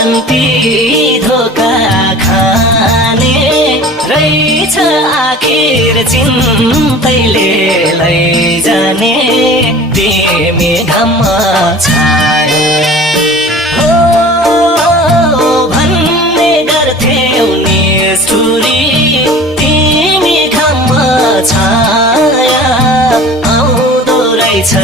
शान्ति धोका खाने रहेछ आखिर चिन्तैले लैजाने तिमी घाममा छायो हो भन्ने गर्थ्यौ निष्ठुरी तिमी घाममा छाया आउँदो रहेछ